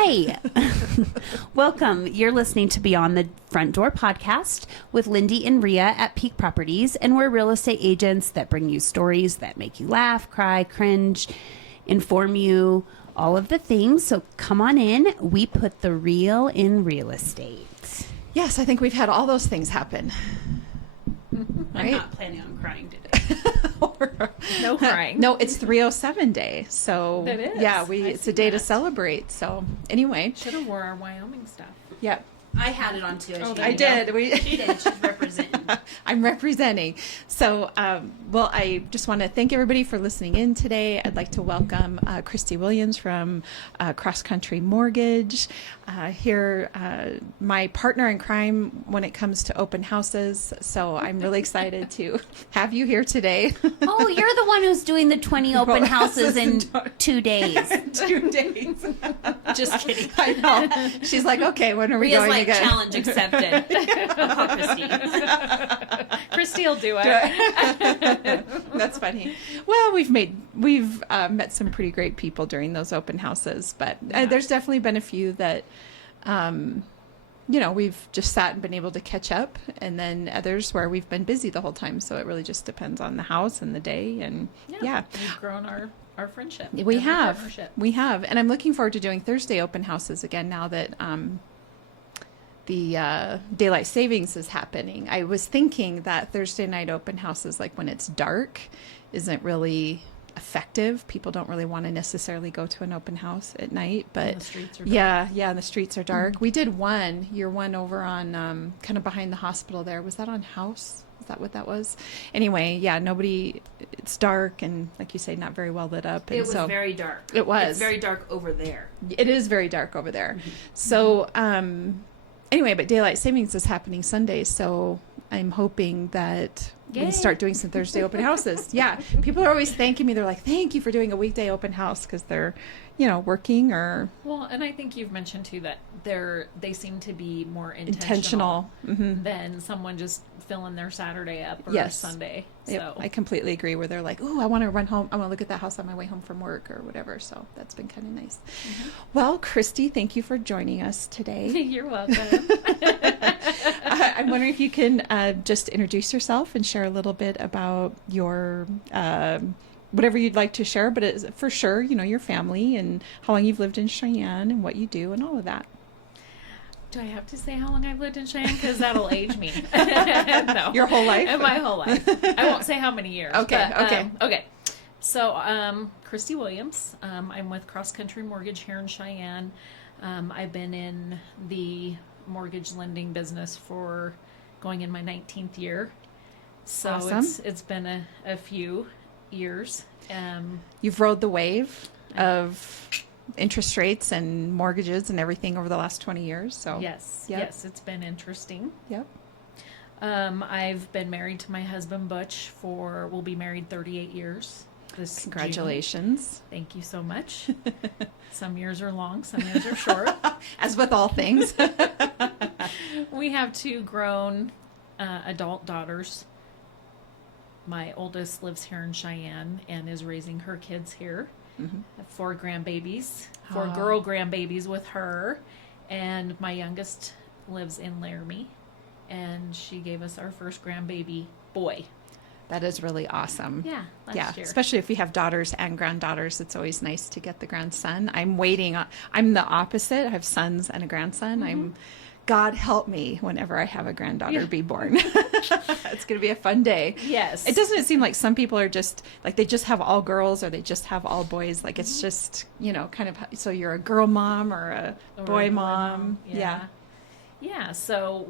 Hi. Welcome. You're listening to Beyond the Front Door podcast with Lindy and Rhea at Peak Properties, and we're real estate agents that bring you stories that make you laugh, cry, cringe, inform you, all of the things. So come on in. We put the real in real estate. Yes, I think we've had all those things happen. Right? I'm not planning on crying today. No crying. No, it's 307 day. So it is. Yeah, it's a day to celebrate. So anyway. Should have wore our Wyoming stuff. Yep. I had it on too. I did. She did. She's representing. I'm representing. So, well, I just want to thank everybody for listening in today. I'd like to welcome Kristy Williams from Cross Country Mortgage. Here, my partner in crime when it comes to open houses. So I'm really excited to have you here today. Oh, you're the one who's doing the 20 open houses in 2 days. 2 days. Just kidding. I know. She's like, okay, when are we Rhea's going like, again? challenge accepted. I'll call Kristy. Kristy will do it. That's funny. Well, we've met some pretty great people during those open houses, but there's definitely been a few that, we've just sat and been able to catch up, and then others where we've been busy the whole time. So it really just depends on the house and the day, and yeah. We've grown our friendship. We have, and I'm looking forward to doing Thursday open houses again now that the daylight savings is happening. I was thinking that Thursday night open houses, like when it's dark, isn't really effective. People don't really want to necessarily go to an open house at night, but and the streets are dark. Yeah, and the streets are dark. Mm-hmm. We did your one over on kind of behind the hospital there. Was that on House? Is that what that was? Anyway, yeah, it's dark and, like you say, not very well lit up. And it was very dark. It was. It's very dark over there. It is very dark over there. Mm-hmm. So, anyway, but daylight savings is happening Sunday, so I'm hoping that we can start doing some Thursday open houses. Yeah, people are always thanking me. They're like, "Thank you for doing a weekday open house," because they're, working or. Well, and I think you've mentioned too that they seem to be more intentional mm-hmm. than someone just filling their Saturday up or Sunday. Yep, I completely agree. Where they're like, "Oh, I want to run home. I want to look at that house on my way home from work or whatever." So that's been kind of nice. Mm-hmm. Well, Kristy, thank you for joining us today. You're welcome. I'm wondering if you can just introduce yourself and share a little bit about your whatever you'd like to share, but it's for sure, your family and how long you've lived in Cheyenne and what you do and all of that. Do I have to say how long I've lived in Cheyenne? Because that'll age me. No. Your whole life? My whole life. I won't say how many years. Okay, but, okay. So, Kristy Williams. I'm with Cross Country Mortgage here in Cheyenne. I've been in the mortgage lending business for going in my 19th year. So awesome. It's been a few years. You've rode the wave of interest rates and mortgages and everything over the last 20 years. So yes, it's been interesting. Yep. I've been married to my husband Butch we'll be married 38 years. Congratulations. June. Thank you so much. Some years are long, some years are short. As with all things. We have 2 grown adult daughters. My oldest lives here in Cheyenne and is raising her kids here. Mm-hmm. 4 grandbabies, 4 girl grandbabies with her. And my youngest lives in Laramie, and she gave us our first grandbaby boy. That is really awesome. Yeah, last year. Especially if you have daughters and granddaughters, it's always nice to get the grandson. I'm waiting. I'm the opposite. I have sons and a grandson. Mm-hmm. God help me whenever I have a granddaughter be born. It's going to be a fun day. Yes. It doesn't seem like some people are just like they just have all girls or they just have all boys. Like it's just, kind of, so you're a girl mom or a boy mom. Yeah. Yeah. So,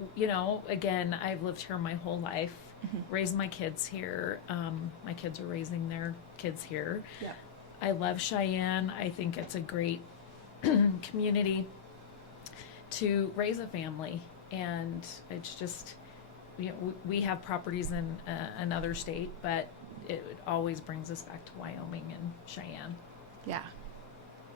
again, I've lived here my whole life, raised my kids here. My kids are raising their kids here. Yeah. I love Cheyenne. I think it's a great community to raise a family, and it's just, we have properties in another state, but it always brings us back to Wyoming and Cheyenne. Yeah.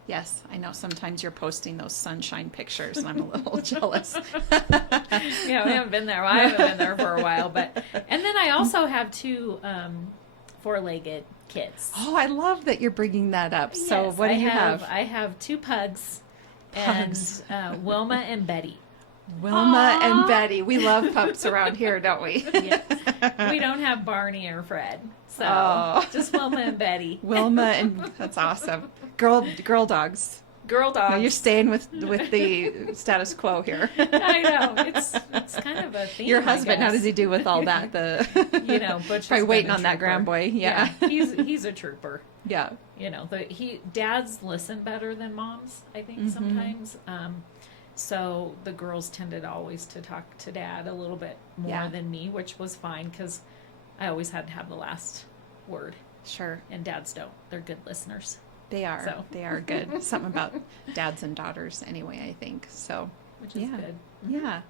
Yes, I know sometimes you're posting those sunshine pictures and I'm a little jealous. Yeah, we haven't been there. Well, I haven't been there for a while, and then I also have 2 4-legged kids. Oh, I love that you're bringing that up. So yes, what do you have? I have 2 pugs, And Wilma and Betty. Wilma and Betty. We love pups around here, don't we? Yes. We don't have Barney or Fred. So just Wilma and Betty. Wilma and that's awesome. Girl dogs. Girl dogs. No, you're staying with the status quo here. I know. It's kind of a theme. Your husband, how does he do with all that? Butch probably waiting on that grand boy. Yeah. He's a trooper. Yeah. Dads listen better than moms, I think, sometimes. So the girls tended always to talk to Dad a little bit more than me, which was fine because I always had to have the last word. Sure. And dads don't. They're good listeners. They are. So. They are good. Something about dads and daughters anyway, I think. So, which is good. Yeah.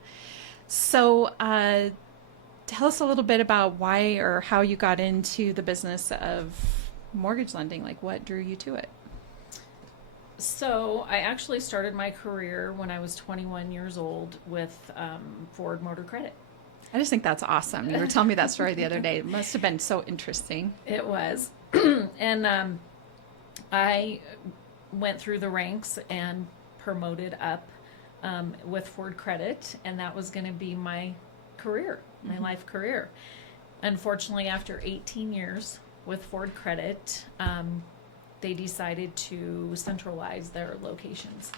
So, tell us a little bit about why or how you got into the business of mortgage lending. Like, what drew you to it? So I actually started my career when I was 21 years old with Ford Motor Credit. I just think that's awesome. You were telling me that story the other day. It must have been so interesting. It was. And I went through the ranks and promoted up with Ford Credit, and that was going to be my career, my life career. Unfortunately, after 18 years with Ford Credit, they decided to centralize their locations.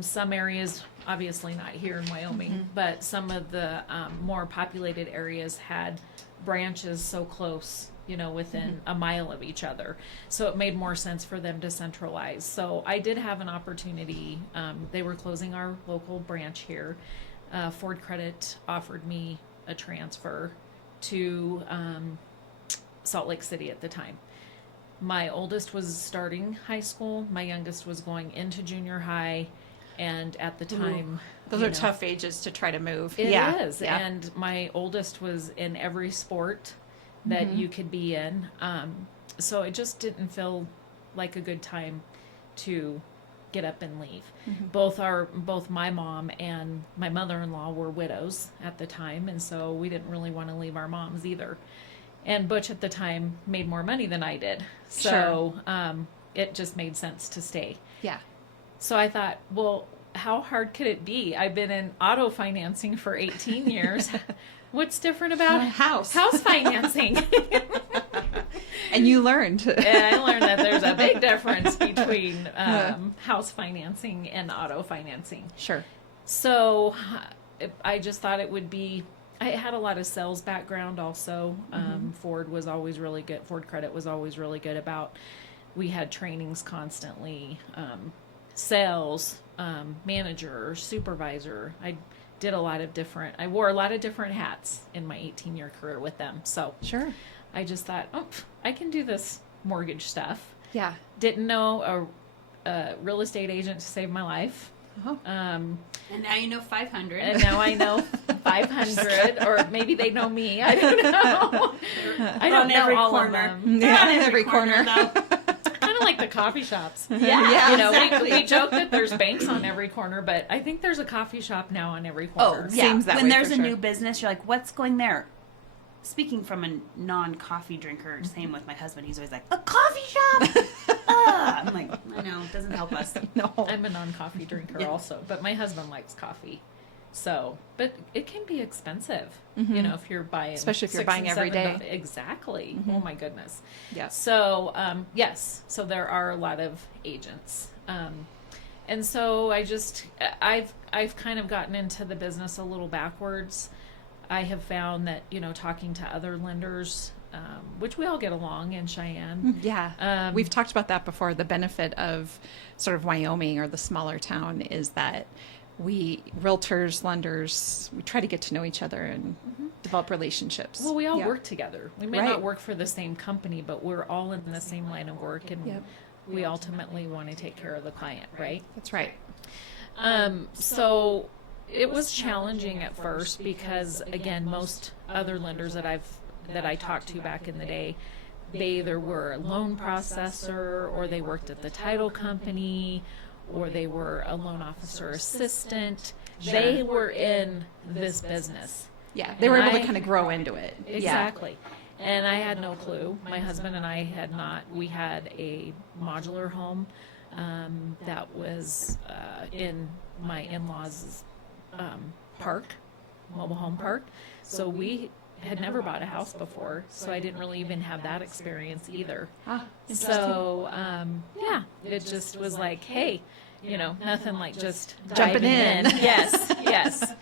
Some areas, obviously not here in Wyoming, but some of the more populated areas had branches so close, within a mile of each other. So it made more sense for them to centralize. So I did have an opportunity. They were closing our local branch here. Ford Credit offered me a transfer to Salt Lake City at the time. My oldest was starting high school. My youngest was going into junior high. And at the time... Those are tough ages to try to move. It is. Yeah. And my oldest was in every sport that you could be in. So it just didn't feel like a good time to get up and leave. Both my mom and my mother-in-law were widows at the time. And so we didn't really want to leave our moms either. And Butch at the time made more money than I did. So it just made sense to stay. Yeah. So I thought, well, how hard could it be? I've been in auto financing for 18 years. What's different about house financing? And you learned. And I learned that there's a big difference between house financing and auto financing. Sure. So I just thought it would be... I had a lot of sales background also. Ford was always really good. Ford Credit was always really good about... We had trainings constantly. Sales, manager, supervisor. I wore a lot of different hats in my 18-year career with them. So sure, I just thought, I can do this mortgage stuff. Yeah. Didn't know a real estate agent to save my life. And now you know 500. And now I know 500, or maybe they know me. I don't know. I don't know all corner. Of them. Yeah, on every corner. Kind of like the coffee shops. Yeah, exactly. We joke that there's banks on every corner, but I think there's a coffee shop now on every corner. Oh, yeah. Seems that when way there's for a sure. new business, you're like, what's going there? Speaking from a non-coffee drinker, same with my husband. He's always like, a coffee shop? I'm like, I know, it doesn't help us. No. I'm a non-coffee drinker also, but my husband likes coffee. So, but it can be expensive, if you're buying, especially if you're $6 buying and every day. Exactly. Oh my goodness. Yeah. So, yes. So there are a lot of agents, and so I've kind of gotten into the business a little backwards. I have found that talking to other lenders, which we all get along in Cheyenne. Yeah. We've talked about that before. The benefit of sort of Wyoming or the smaller town is that we realtors, lenders, we try to get to know each other and develop relationships. Well, we all work together. We may not work for the same company, but we're all in the same line of work, and we ultimately want to take care of the client, right? That's right. So it was challenging at first because, again, most other lenders that I talked to back in the day, they either were a loan processor, or they worked at the title company, or they were a loan officer assistant. Sure. They were in this business. Yeah, they were able to kind of grow into it. Exactly. Yeah. And I had no clue. My husband and I had not. We had a modular home that was in my in-laws' park, mobile home park. So we had never bought a house before, so I didn't really even have that experience either. So yeah, it just was like, hey, nothing like just Jumping diving in. Yes, yes.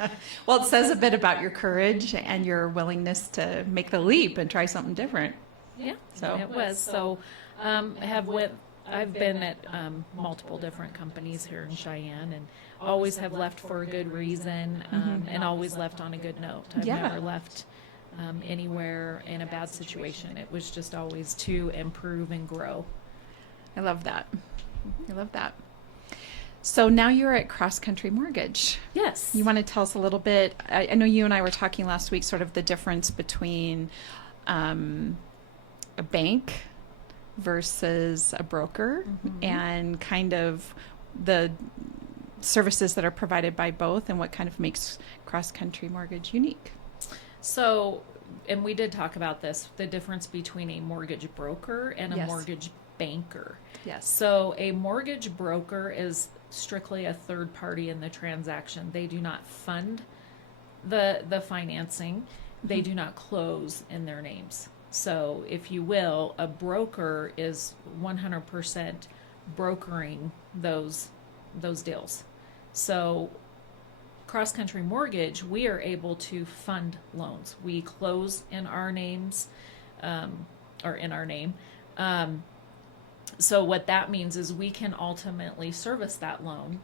Well, it says a bit about your courage and your willingness to make the leap and try something different. Yeah, So- it was. So I've been at multiple different companies here in Cheyenne, and always have left for a good reason, and always left on a good note. I've Yeah. never left anywhere in a bad situation. It was just always to improve and grow. I love that. I love that. So now you're at Cross Country Mortgage. Yes. You want to tell us a little bit? I know you and I were talking last week, sort of the difference between a bank versus a broker, and kind of the services that are provided by both, and what kind of makes Cross Country Mortgage unique. So, and we did talk about this, the difference between a mortgage broker and a Yes. mortgage banker. Yes. So a mortgage broker is strictly a third party in the transaction. They do not fund the financing. They do not close in their names. So if you will, a broker is 100% brokering those deals. So Cross Country Mortgage, we are able to fund loans. We close in our names, or in our name. So what that means is we can ultimately service that loan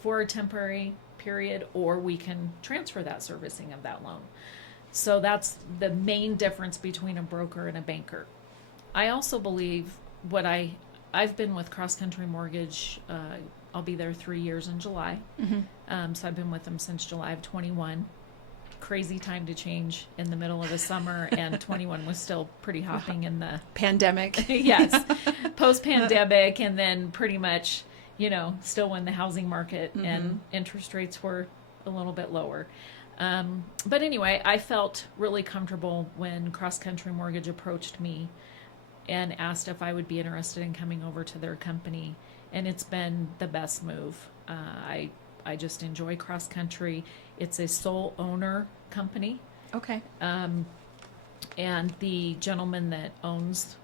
for a temporary period, or we can transfer that servicing of that loan. So that's the main difference between a broker and a banker. I also believe I've been with Cross Country Mortgage, I'll be there 3 years in July. So I've been with them since July of 21. Crazy time to change in the middle of the summer, and 21 was still pretty hopping in the Pandemic. yes, post-pandemic, and then pretty much, still when the housing market and interest rates were a little bit lower. But anyway, I felt really comfortable when Cross Country Mortgage approached me and asked if I would be interested in coming over to their company, and it's been the best move. I just enjoy Cross Country. It's a sole owner company. Okay. And the gentleman that owns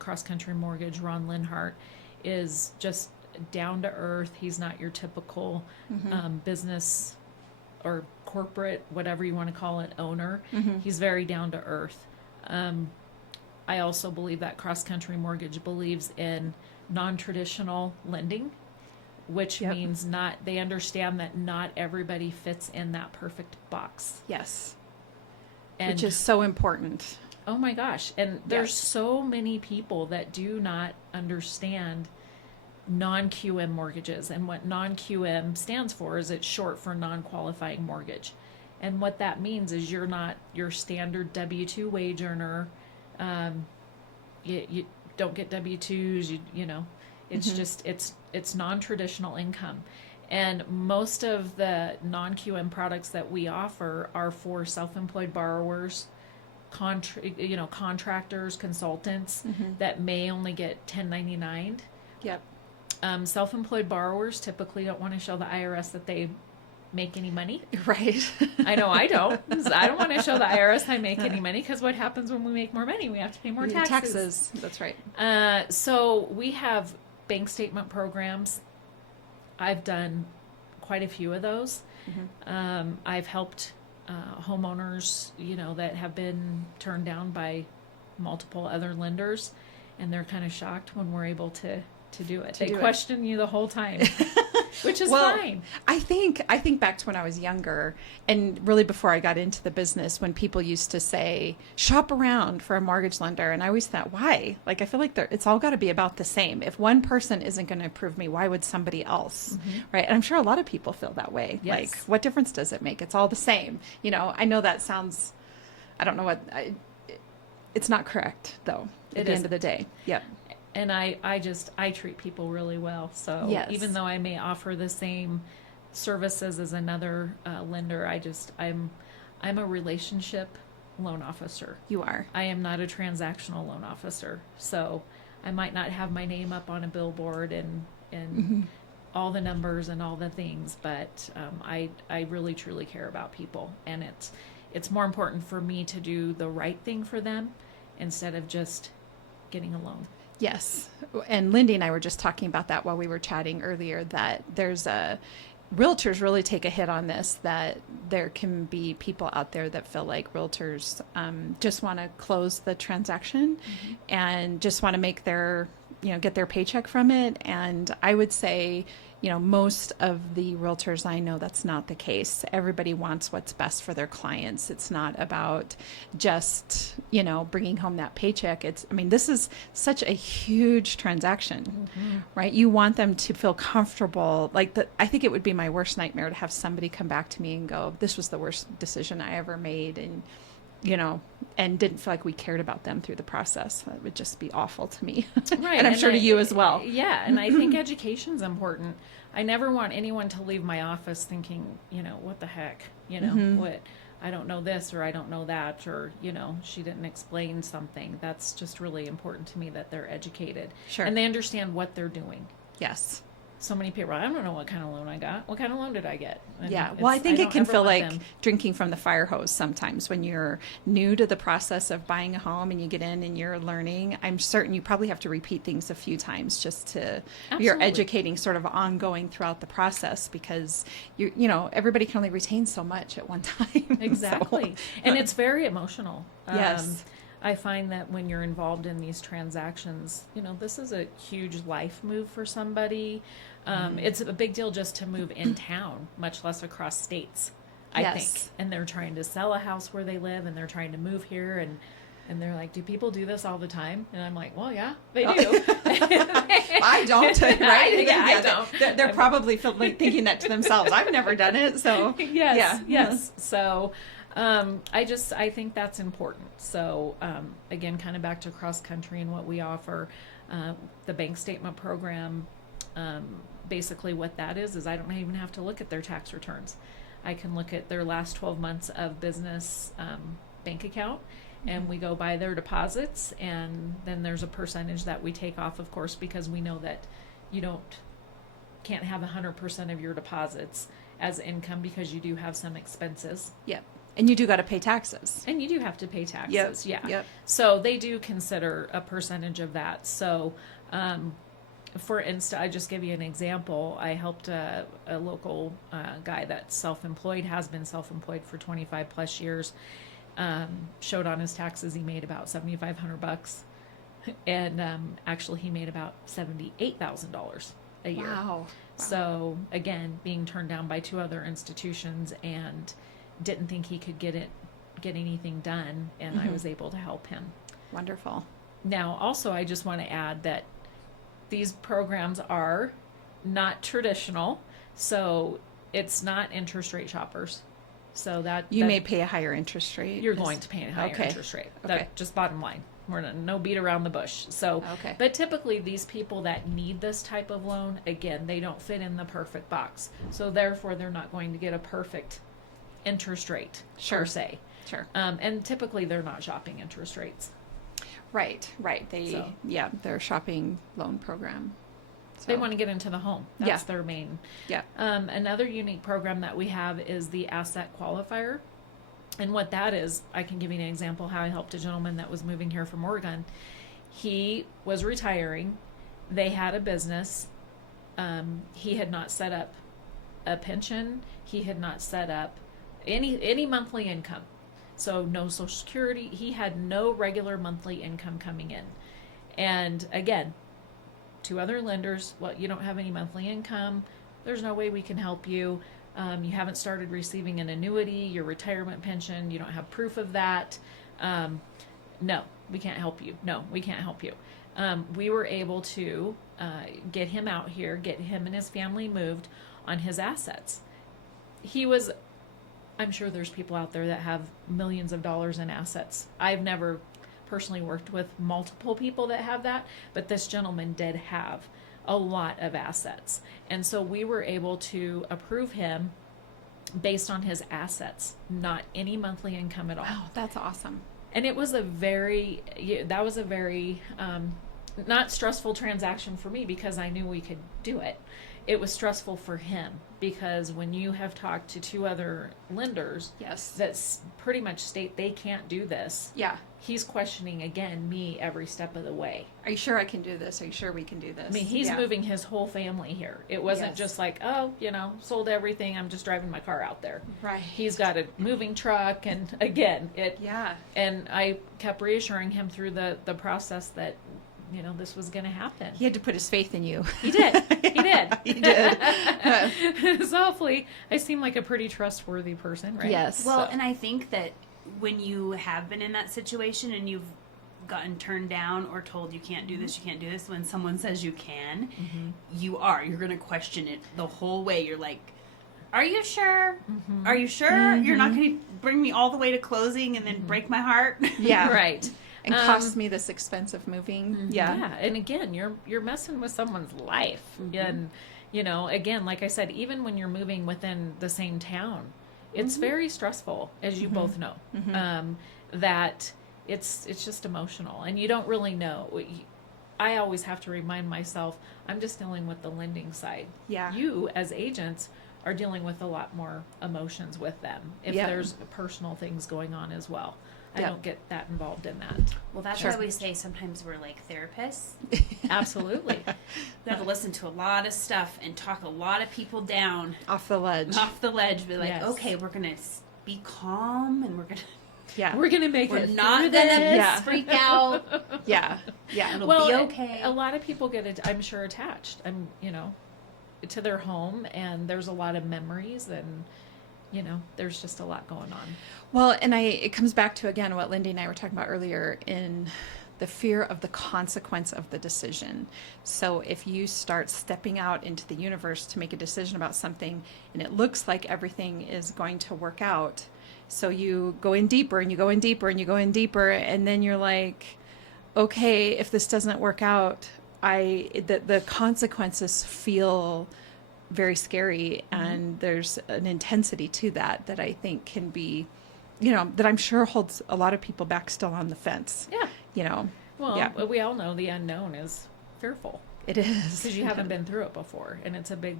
Cross Country Mortgage, Ron Linhart, is just down to earth. He's not your typical business or corporate, whatever you want to call it, owner. He's very down to earth. I also believe that Cross Country Mortgage believes in non-traditional lending, which means they understand that not everybody fits in that perfect box. Yes. And, which is so important. oh my gosh. And there's so many people that do not understand non-QM mortgages. And what non-QM stands for is it's short for non-qualifying mortgage. And what that means is you're not your standard W-2 wage earner. You don't get W-2s, it's just, it's non-traditional income. And most of the non-QM products that we offer are for self-employed borrowers, contractors, consultants that may only get 1099. Yep. Self-employed borrowers typically don't want to show the IRS that they make any money. Right. I know I don't. I don't want to show the IRS I make any money, because what happens when we make more money? We have to pay more taxes. That's right. So we have bank statement programs. I've done quite a few of those. I've helped homeowners, that have been turned down by multiple other lenders, and they're kind of shocked when we're able to do it. They question you the whole time, which is fine. I think back to when I was younger, and really before I got into the business, when people used to say, shop around for a mortgage lender. And I always thought, why? Like, I feel like it's all got to be about the same. If one person isn't going to approve me, why would somebody else? Right. And I'm sure a lot of people feel that way. Yes. Like, what difference does it make? It's all the same. I know that sounds, I don't know it's not correct though, at the end of the day. Yep. And I treat people really well. So Yes. even though I may offer the same services as another lender, I'm a relationship loan officer. You are. I am not a transactional loan officer. So I might not have my name up on a billboard and and all the numbers and all the things, but I really truly care about people, and it's more important for me to do the right thing for them instead of just getting a loan. Yes. And Lindy and I were just talking about that while we were chatting earlier, that realtors really take a hit on this, that there can be people out there that feel like realtors just want to close the transaction and just want to make get their paycheck from it. And I would say, most of the realtors I know, that's not the case. Everybody wants what's best for their clients. It's not about just, bringing home that paycheck. This is such a huge transaction, right? You want them to feel comfortable. I think it would be my worst nightmare to have somebody come back to me and go, this was the worst decision I ever made. And didn't feel like we cared about them through the process. That would just be awful to me. Right. And I'm sure to you as well. Yeah. And I think education's important. I never want anyone to leave my office thinking, what the heck, what, I don't know this, or I don't know that, or, she didn't explain something. That's just really important to me, that they're educated. Sure. And they understand what they're doing. Yes. So many people, I don't know what kind of loan I got. What kind of loan did I get? And yeah. Well, I think it don't can ever feel let like them- drinking from the fire hose sometimes when you're new to the process of buying a home and you get in and you're learning. I'm certain you probably have to repeat things a few times just to, you're Absolutely. educating sort of ongoing throughout the process, because everybody can only retain so much at one time. Exactly. And it's very emotional. Yes. I find that when you're involved in these transactions, this is a huge life move for somebody. It's a big deal just to move in town, much less across states, I Yes. think. And they're trying to sell a house where they live, and they're trying to move here, and they're like, do people do this all the time? And I'm like, well, yeah, they do. I don't, right? Yeah, I don't. They're probably thinking that to themselves. I've never done it, so. Yes. So I think that's important. So again, kind of back to cross country and what we offer, the bank statement program. Basically what that is I don't even have to look at their tax returns. I can look at their last 12 months of business bank account, and we go by their deposits, and then there's a percentage that we take off, of course, because we know that you can't have 100% of your deposits as income, because you do have some expenses. Yep. And you do got to pay taxes. And you do have to pay taxes. Yep. Yeah. Yep. So they do consider a percentage of that. So, for instance, I just give you an example. I helped a local guy that's self-employed, has been self-employed for 25 plus years. Showed on his taxes he made about $7,500, and actually he made about $78,000 a year. Wow. So again, being turned down by 2 other institutions, and didn't think he could get anything done, and I was able to help him. Wonderful. Now, also, I just want to add that these programs are not traditional, so it's not interest rate shoppers. So that You may pay a higher interest rate. you're going to pay a higher Okay. interest rate. Okay. That just bottom line. We're no beat around the bush. So, Okay. but typically these people that need this type of loan, again, they don't fit in the perfect box. So therefore, they're not going to get a perfect interest rate per Sure. se. Sure. And typically they're not shopping interest rates. Right. So- Their shopping loan program. So, They want to get into the home. That's Yeah. their main. Yeah. Another unique program that we have is the asset qualifier. And what that is, I can give you an example how I helped a gentleman that was moving here from Oregon. He was retiring. They had a business. He had not set up a pension. He had not set up any monthly income. So no Social Security. He had no regular monthly income coming in. And again, 2 other lenders, well, you don't have any monthly income. There's no way we can help you. You haven't started receiving an annuity, your retirement pension. You don't have proof of that. No, we can't help you. No, we can't help you. We were able to get him out here, get him and his family moved on his assets. I'm sure there's people out there that have millions of dollars in assets. I've never personally worked with multiple people that have that, but this gentleman did have a lot of assets. And so we were able to approve him based on his assets, not any monthly income at all. Wow, that's awesome. And it was a very not stressful transaction for me because I knew we could do it. It was stressful for him because when you have talked to 2 other lenders Yes. that pretty much state they can't do this, Yeah. he's questioning again me every step of the way. Are you sure I can do this? Are you sure we can do this? I mean, he's moving his whole family here. It wasn't Yes. just like, oh, sold everything. I'm just driving my car out there. Right. He's got a moving truck, and again, Yeah. And I kept reassuring him through the process that, this was going to happen. He had to put his faith in you. He did. He did. He did. So hopefully, I seem like a pretty trustworthy person, right? Yes. Well, and I think that when you have been in that situation and you've gotten turned down or told you can't do this, you can't do this, when someone says you can, you're going to question it the whole way. You're like, are you sure? Are you sure you're not going to bring me all the way to closing and then break my heart? Yeah. Right. And cost me this expensive moving. Yeah. Yeah, and again, you're messing with someone's life, and again, like I said, even when you're moving within the same town, it's very stressful, as you both know. That it's just emotional, and you don't really know. I always have to remind myself, I'm just dealing with the lending side. Yeah. You, as agents, are dealing with a lot more emotions with them if Yeah. there's personal things going on as well. I Yeah. don't get that involved in that. Well, that's Sure. why we say sometimes we're like therapists. Absolutely. We have to listen to a lot of stuff and talk a lot of people down Off the ledge. off the ledge. Be like, Yes. okay, we're going to be calm and we're going to... Yeah. We're gonna make We're it. not through gonna this. Yeah. freak out. Yeah. Yeah. It'll Well, be okay. a lot of people get, I'm sure, attached. To their home, and there's a lot of memories, and there's just a lot going on. Well, and it comes back to, again, what Lindy and I were talking about earlier in the fear of the consequence of the decision. So if you start stepping out into the universe to make a decision about something and it looks like everything is going to work out, so you go in deeper and you go in deeper and you go in deeper, and then you're like, okay, if this doesn't work out, the consequences feel very scary, and there's an intensity to that I think can be, that I'm sure holds a lot of people back still on the fence. Yeah. Well, Yeah. we all know the unknown is fearful It is. because you haven't been through it before, and it's a big,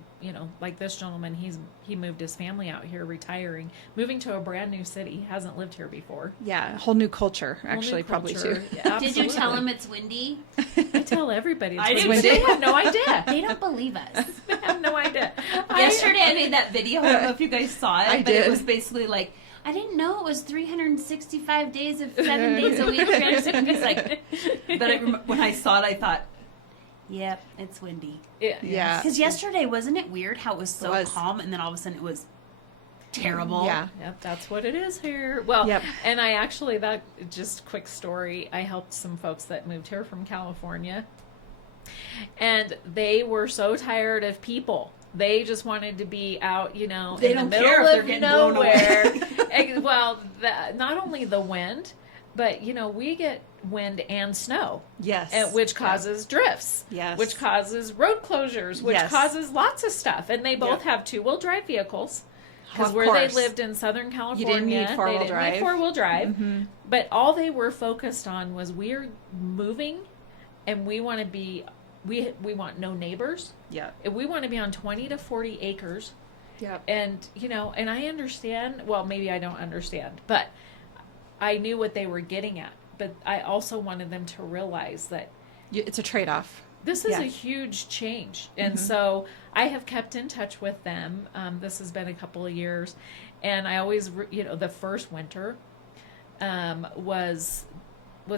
like this gentleman, he moved his family out here, retiring, moving to a brand new city, hasn't lived here before. Yeah, a whole new culture, Whole new actually, probably culture. too. Yeah, Did you tell absolutely. them it's windy? I tell everybody. It's I do windy. too. They have no idea. They don't believe us. They have no idea. Yesterday I made that video. I don't know if you guys saw it, I but did. it was basically like, I didn't know it was 365 days of 7 days a week. 360. Like, but when I saw it, I thought, yep, it's windy. Yeah. Because yesterday, wasn't it weird how it was so It was. calm, and then all of a sudden it was terrible? Yeah. Yep, that's what it is here. Well, Yep. and I actually, just quick story, I helped some folks that moved here from California, and they were so tired of people. They just wanted to be out, They in don't the middle care if they're of getting blown nowhere. away. Well, not only the wind, but, we get wind and snow. Yes. Which causes drifts. Yes. Which causes road closures, which Yes. causes lots of stuff. And they both Yep. have 2-wheel drive vehicles. Because Of where course. they lived in Southern California, didn't need four-wheel they didn't drive. need 4-wheel drive. Mm-hmm. But all they were focused on was we're moving, and we want to be, we want no neighbors. Yeah. We want to be on 20 to 40 acres. Yeah. And, and I understand, well, maybe I don't understand, but I knew what they were getting at. But I also wanted them to realize that It's a trade-off. this is Yeah. a huge change. And so I have kept in touch with them. This has been a couple of years. And I always, the first winter was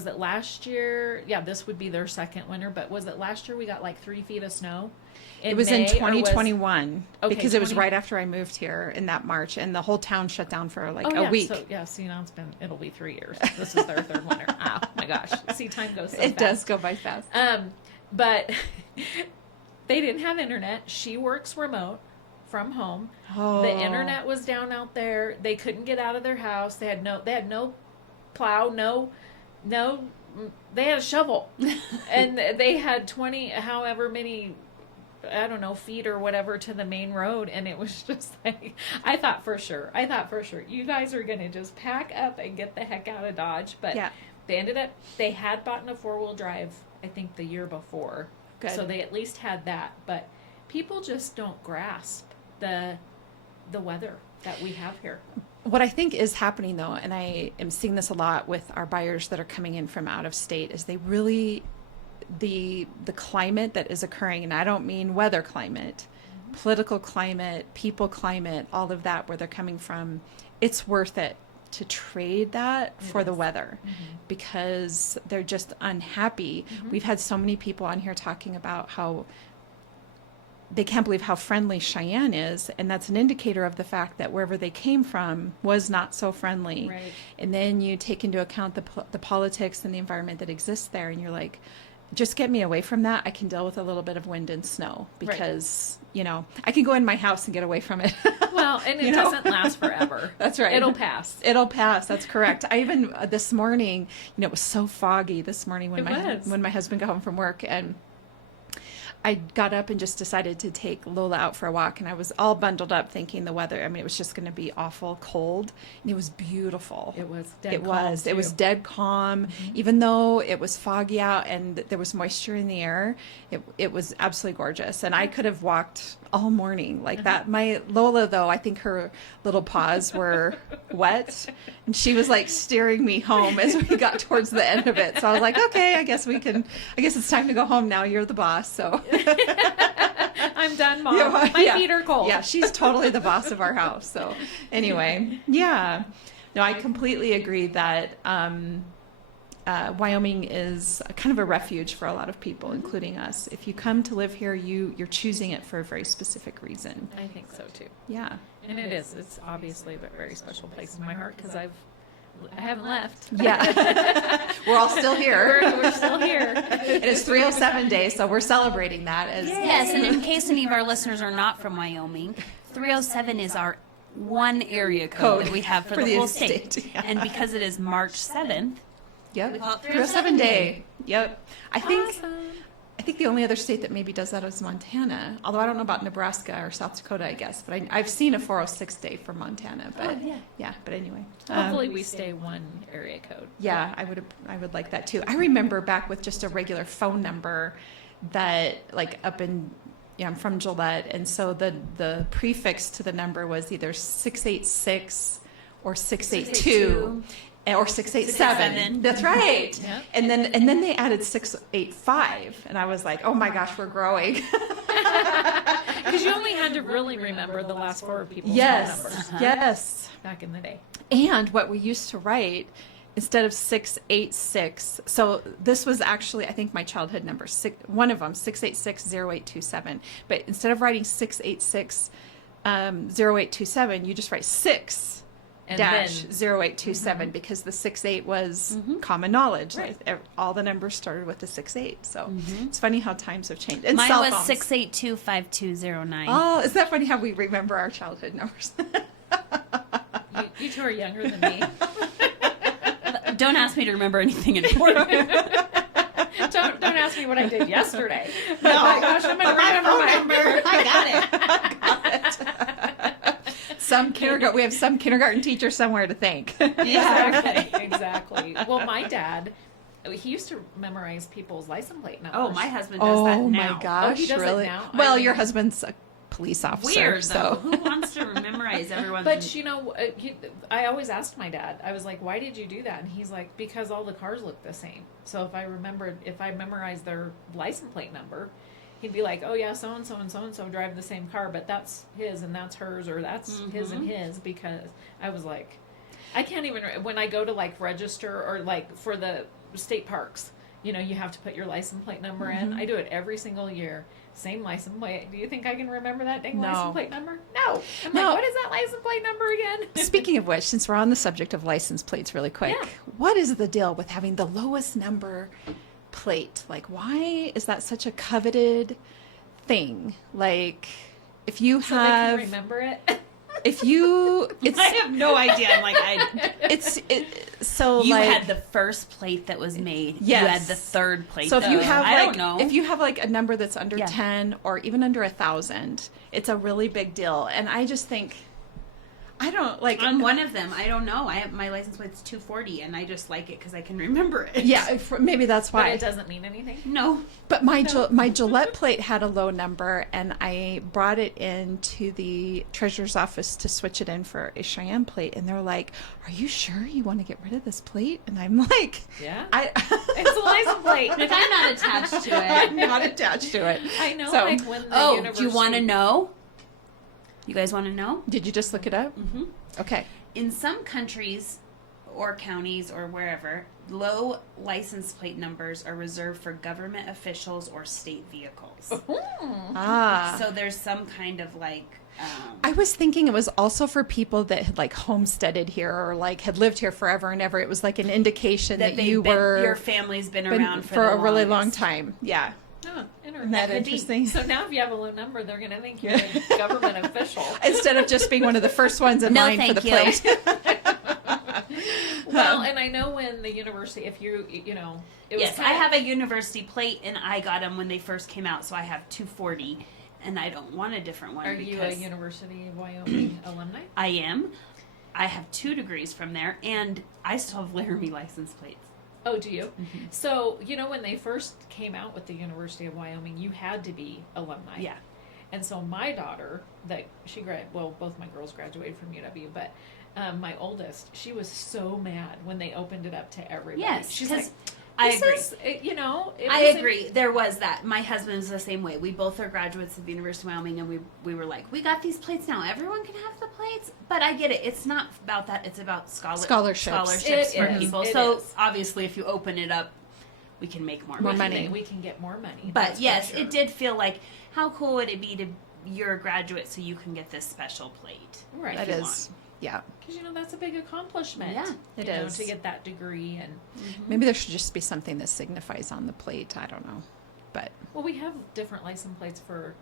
it last year? Yeah, this would be their second winter. But was it last year we got like 3 feet of snow? It was May, in or 2021 Okay, because it was 20 right after I moved here in that March, and the whole town shut down for like Oh, a yeah. week. So, yeah, see, now it'll be 3 years. This is their third winter. Oh, my gosh. See, time goes so It fast. does go by fast. But they didn't have internet. She works remote from home. Oh. The internet was down out there. They couldn't get out of their house. They had no plow, they had a shovel. And they had 20, however many, I don't know, feet or whatever to the main road. And it was just like, I thought for sure, you guys are going to just pack up and get the heck out of Dodge. But Yeah. They had bought a 4-wheel drive, I think, the year before. Good. So they at least had that. But people just don't grasp the weather that we have here. What I think is happening, though, and I am seeing this a lot with our buyers that are coming in from out of state, is they really, the climate that is occurring, and I don't mean weather climate, political climate, people climate, all of that, where they're coming from, it's worth it to trade that for the weather because they're just unhappy. We've had so many people on here talking about how they can't believe how friendly Cheyenne is, and that's an indicator of the fact that wherever they came from was not so friendly. Right. And then you take into account the politics and the environment that exists there, and you're like, just get me away from that. I can deal with a little bit of wind and snow because, I can go in my house and get away from it. Well, and it doesn't last forever. That's right. It'll pass. It'll pass. That's correct. I even this morning, it was so foggy this morning when my husband got home from work, and I got up and just decided to take Lola out for a walk, and I was all bundled up thinking the weather, it was just going to be awful cold, and it was beautiful. It was dead It calm, was. too. It was dead calm. Even though it was foggy out and there was moisture in the air, it was absolutely gorgeous. And I could have walked all morning like that. My Lola, though, I think her little paws were wet, and she was like steering me home as we got towards the end of it. So I was like, okay, I guess it's time to go home now. You're the boss. So I'm done, Mom. Yeah, My feet are cold. Yeah, she's totally the boss of our house. So anyway, yeah. No, I completely agree that Wyoming is kind of a refuge for a lot of people, including us. If you come to live here, you're choosing it for a very specific reason. I think so, too. Yeah. And it is. It's obviously a very special place in my heart because I haven't left. Yeah. We're all still here. We're still here. It is 307 Day, so we're celebrating that. Yes, and in case any of our listeners are not from Wyoming, 307 is our one area code that we have for the whole state. Yeah. And because it is March 7th, Yep. we call it 307 Day. Yep. I think Awesome. the only other state that maybe does that is Montana. Although I don't know about Nebraska or South Dakota, I guess. But I've seen a 406 Day for Montana. But yeah. But anyway. Hopefully we stay one area code. Yeah, I would like that too. I remember back with just a regular phone number that like up in I'm from Gillette, and so the prefix to the number was either 686 or 682. Or 687. That's right. Yeah. And then they added 685, and I was like, oh my gosh, we're growing. Because you only had to really remember the last 4 people's phone Yes, numbers yes. back in the day. And what we used to write instead of 686. So this was actually, I think, my childhood number. One of them, 686-0827. But instead of writing 686-0827, you just write 6. And Dash then 0827 because the 68 was common knowledge. Right. Like, all the numbers started with the 68. So it's funny how times have changed. And mine cell was phones. 682-5209. Oh, is that funny how we remember our childhood numbers? you two are younger than me. Don't ask me to remember anything important. Don't ask me what I did yesterday. No, oh my gosh, I'm gonna remember my number. I got it. We have some kindergarten teacher somewhere to thank. Exactly. Well, my dad, he used to memorize people's license plate numbers. Oh, my husband does that now. Oh my gosh, he does it really? now? Well, I mean, your husband's a police officer. Weird, so. though. Who wants to memorize everyone's... But I always asked my dad. I was like, "Why did you do that?" And he's like, "Because all the cars look the same. So if I memorized their license plate number, he'd be like, oh yeah, so and so and so and so drive the same car, but that's his and that's hers, or that's his and his." Because I was like, I can't even, when I go to like register or like for the state parks, you have to put your license plate number in. I do it every single year. Same license plate. Do you think I can remember that dang license plate number? No. I'm like, what is that license plate number again? Speaking of which, since we're on the subject of license plates really quick, what is the deal with having the lowest number plate? Like, why is that such a coveted thing? Like, if you So have... they can remember it? If you... I have no idea. I'm like, so you like... had the first plate that was made. Yes. You had the third plate. So if you have I like, don't know. if you have like a number that's under 10 or even under 1,000, it's a really big deal. And I just think, I don't like On one of them, I don't know. My license plate's 240, and I just like it because I can remember it. Yeah, maybe that's why. But it doesn't mean anything. No. But my Gillette plate had a low number, and I brought it into the treasurer's office to switch it in for a Cheyenne plate, and they're like, "Are you sure you want to get rid of this plate?" And I'm like, Yeah. It's a license plate. Like, I'm not attached to it. I'm not attached to it. I know. So- Like when the Oh, university... do you want to know? You guys want to know? Did you just look it up? Mm-hmm. Okay. In some countries or counties or wherever, low license plate numbers are reserved for government officials or state vehicles. Ah. So there's some kind of like... I was thinking it was also for people that had like homesteaded here or like had lived here forever and ever. It was like an indication that you were your family's been around for a really long longest. time. Yeah. Oh, Isn't that interesting? So now if you have a low number, they're going to think you're a government official. Instead of just being one of the first ones in No, line for thank the you. plate. Well, and I know when the university, if you know, it was Yes, I have a university plate, and I got them when they first came out, so I have 240, and I don't want a different one. Are you a because University of Wyoming alumni? I am. I have 2 degrees from there, and I still have Laramie license plates. Oh, do you? So, you know, when they first came out with the University of Wyoming, you had to be alumni. Yeah. And so my daughter, both my girls graduated from UW, but my oldest, she was so mad when they opened it up to everybody. Yes, She's 'cause like, I this agree. is, it I wasn't- agree. There was that. My husband is the same way. We both are graduates of the University of Wyoming, and we were like, we got these plates now. Everyone can have the plates. But I get it. It's not about that. It's about scholarships It for is. people. It So is. obviously, if you open it up, we can make more money. We can get more money. But that's for yes, sure. it did feel like, how cool would it be to you're a graduate, so you can get this special plate? Right. That you is, yeah. Because, that's a big accomplishment. Yeah, it you know, is. to get that degree. And Maybe there should just be something that signifies on the plate. I don't know. But well, we have different license plates for,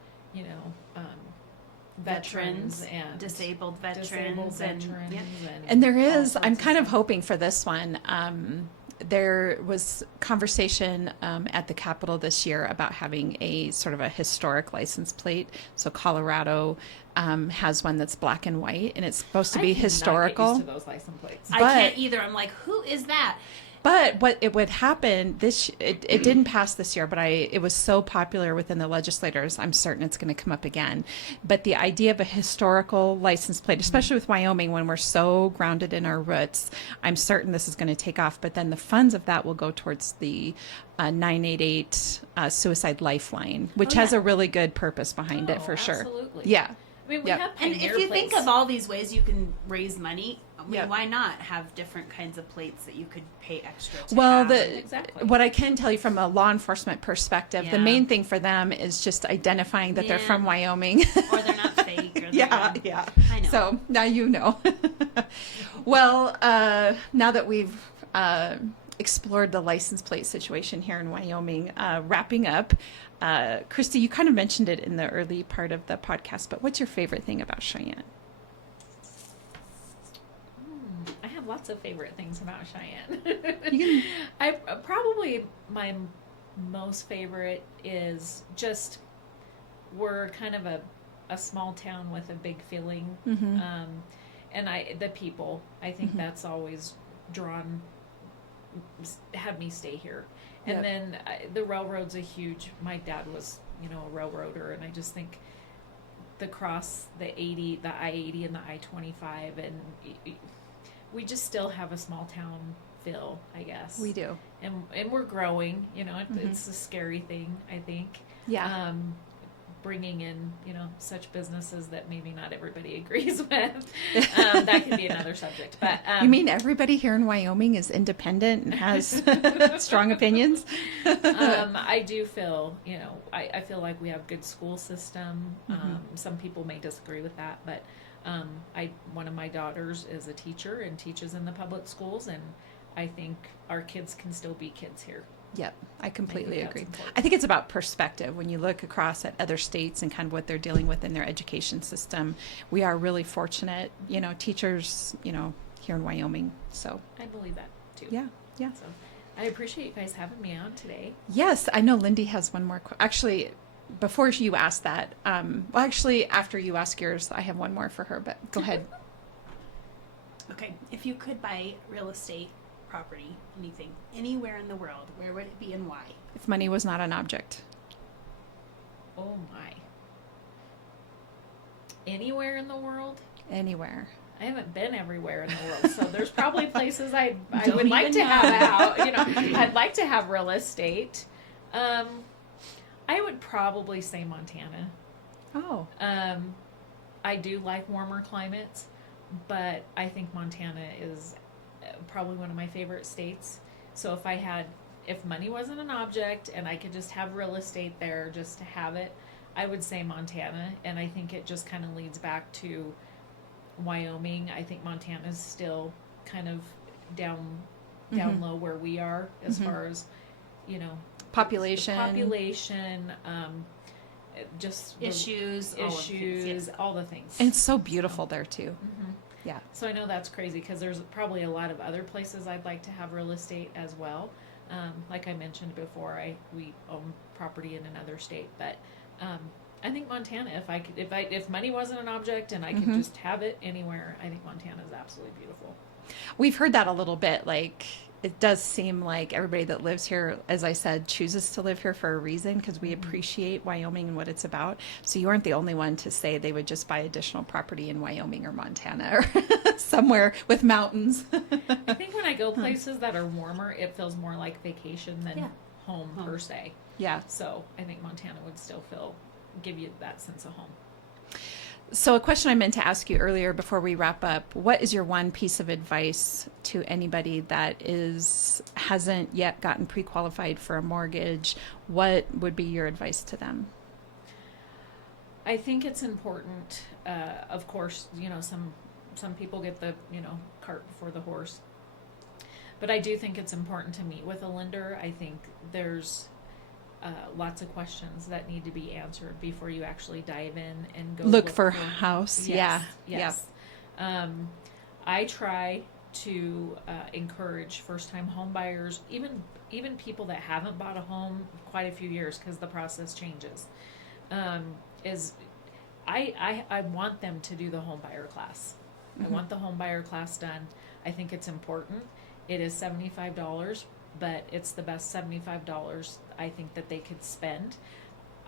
veterans and disabled veterans, disabled veterans yeah. And there all is, sorts I'm of kind of stuff. hoping for this one. There was conversation at the Capitol this year about having a sort of a historic license plate. So Colorado has one that's black and white, and it's supposed to be I cannot historical. Get used to those license plates. I But- can't either. I'm like, who is that? But what it would happen it didn't pass this year, but it was so popular within the legislators. I'm certain it's going to come up again. But the idea of a historical license plate, especially with Wyoming, when we're so grounded in our roots, I'm certain this is going to take off. But then the funds of that will go towards the 988 Suicide Lifeline, which has yeah. a really good purpose behind it Oh, for sure. absolutely. Yeah. I mean, we Yep. have And Pioneer if you think plates. of all these ways you can raise money, I mean, Yeah. why not have different kinds of plates that you could pay extra to Well, have? Exactly. what I can tell you from a law enforcement perspective, the Yeah. main thing for them is just identifying that they're Yeah. from Wyoming. Or they're not fake. Or they're Yeah, yeah. I know. So now you know. Well, now that we've explored the license plate situation here in Wyoming, wrapping up, Kristy, you kind of mentioned it in the early part of the podcast, but what's your favorite thing about Cheyenne? I have lots of favorite things about Cheyenne. I probably my most favorite is just we're kind of a small town with a big feeling, Mm-hmm. and the people. I think that's always had me stay here. And Yep. then the railroad's a huge. My dad was a railroader, and I just think the I-80 and the I-25, and we just still have a small town feel, I guess. We do. And we're growing. It's a scary thing, I think. Yeah. Bringing in such businesses that maybe not everybody agrees with. That could be another subject. But You mean everybody here in Wyoming is independent and has strong opinions? I do feel, I feel like we have good school system. Some people may disagree with that, but one of my daughters is a teacher and teaches in the public schools, and I think our kids can still be kids here. Yep, I completely that's agree. important. I think it's about perspective. When you look across at other states and kind of what they're dealing with in their education system, we are really fortunate, teachers, here in Wyoming. So, I believe that too. yeah. So I appreciate you guys having me on today. Yes, I know Lindy has one more. Actually, before you ask that, after you ask yours, I have one more for her, but go ahead. Okay, if you could buy real estate, property, anything, anywhere in the world, where would it be and why? If money was not an object. Oh my. Anywhere in the world? Anywhere. I haven't been everywhere in the world, so there's probably places I Don't would like even to know. have out. I'd like to have real estate. I would probably say Montana. Oh. I do like warmer climates, but I think Montana is probably one of my favorite states. So if money wasn't an object and I could just have real estate there just to have it, I would say Montana. And I think it just kind of leads back to Wyoming. I think Montana's still kind of down low where we are as far as, Population. Just Issues, all the things. And it's so beautiful there too. Mm-hmm. Yeah. So I know that's crazy because there's probably a lot of other places I'd like to have real estate as well. Like I mentioned before, we own property in another state, but I think Montana. If money wasn't an object and I could just have it anywhere, I think Montana is absolutely beautiful. We've heard that a little bit. Like, it does seem like everybody that lives here, as I said, chooses to live here for a reason because we appreciate Wyoming and what it's about. So you aren't the only one to say they would just buy additional property in Wyoming or Montana or somewhere with mountains. I think when I go places that are warmer, it feels more like vacation than home per se. Yeah. So I think Montana would still give you that sense of home. So a question I meant to ask you earlier before we wrap up, what is your one piece of advice to anybody that hasn't yet gotten pre-qualified for a mortgage? What would be your advice to them? I think it's important, of course, some people get the, cart before the horse. But I do think it's important to meet with a lender. I think there's lots of questions that need to be answered before you actually dive in and go look for a house. Yes, Yeah. yes. Yeah. I try to encourage first-time home buyers, even people that haven't bought a home quite a few years, because the process changes. I want them to do the home buyer class. I want the home buyer class done. I think it's important. It is $75, but it's the best $75 I think that they could spend.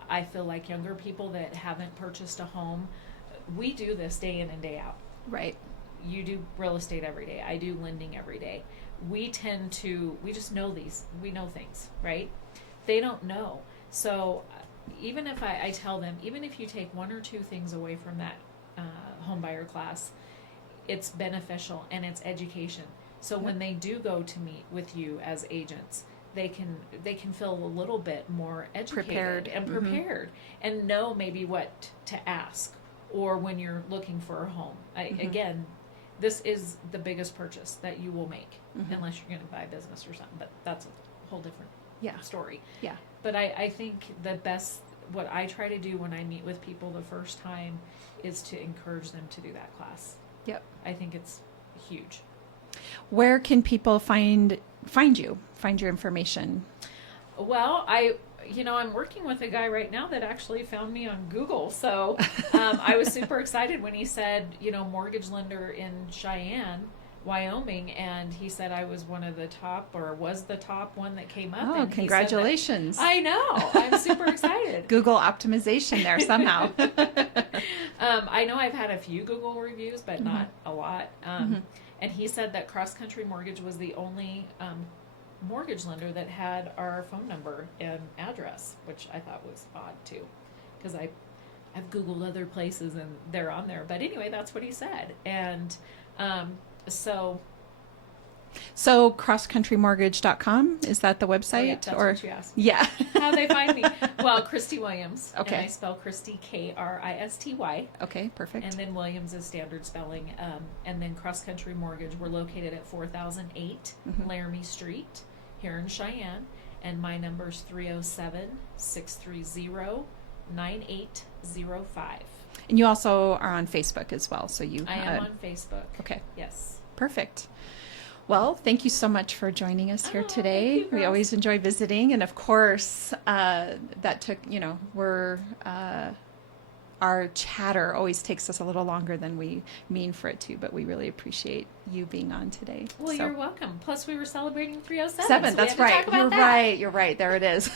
I feel like younger people that haven't purchased a home, we do this day in and day out. Right. You do real estate every day. I do lending every day. We just know we know things, right? They don't know. So even if I tell them, even if you take one or two things away from that home buyer class, it's beneficial and it's education. So when they do go to meet with you as agents, they can feel a little bit more educated and prepared and know maybe what to ask, or when you're looking for a home. Again, this is the biggest purchase that you will make, unless you're going to buy a business or something, but that's a whole different story. Yeah. But I think what I try to do when I meet with people the first time is to encourage them to do that class. Yep. I think it's huge. Where can people find you, find your information? Well, I'm working with a guy right now that actually found me on Google. So I was super excited when he said, mortgage lender in Cheyenne, Wyoming. And he said I was was the top one that came up. Oh, and congratulations. I know. I'm super excited. Google optimization there somehow. I know I've had a few Google reviews, but not a lot. And he said that Cross Country Mortgage was the only mortgage lender that had our phone number and address, which I thought was odd too, because I've Googled other places and they're on there. But anyway, that's what he said. And so crosscountrymortgage.com, is that the website? Oh, yeah, that's what you asked. Yeah. How they find me? Well, Kristy Williams. Okay. And I spell Kristy Kristy. Okay, perfect. And then Williams is standard spelling. And then Cross Country Mortgage. We're located at 4008 Laramie Street here in Cheyenne. And my number is 307-630-9805. And you also are on Facebook as well. So I am on Facebook. Okay. Yes. Perfect. Well, thank you so much for joining us here today. Thank you, We girls. always enjoy visiting. And of course, that took, we're our chatter always takes us a little longer than we mean for it to, but we really appreciate you being on today. Well, So- you're welcome. Plus, we were celebrating 307. Seven, so we that's had to right. talk about You're that. right. You're right. There it is.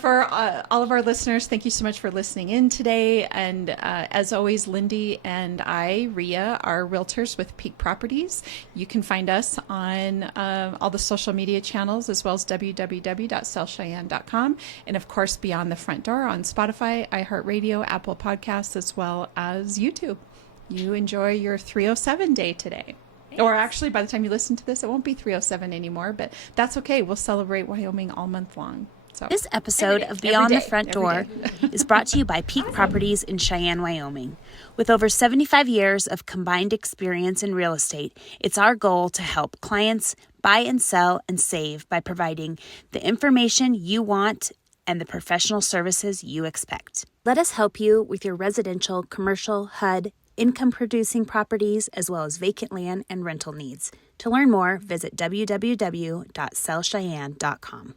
For all of our listeners, thank you so much for listening in today. And as always, Lindy and I, Rhea, are realtors with Peak Properties. You can find us on all the social media channels, as well as www.sellcheyenne.com. And of course, Beyond the Front Door on Spotify, iHeartRadio, Apple Podcasts, as well as YouTube. You enjoy your 307 day today. Or actually, by the time you listen to this, it won't be 307 anymore, but that's okay. We'll celebrate Wyoming all month long. So This episode of Beyond the Front Door is brought to you by Peak Properties in Cheyenne, Wyoming. With over 75 years of combined experience in real estate, it's our goal to help clients buy and sell and save by providing the information you want and the professional services you expect. Let us help you with your residential, commercial, HUD, income-producing properties, as well as vacant land and rental needs. To learn more, visit www.sellcheyenne.com.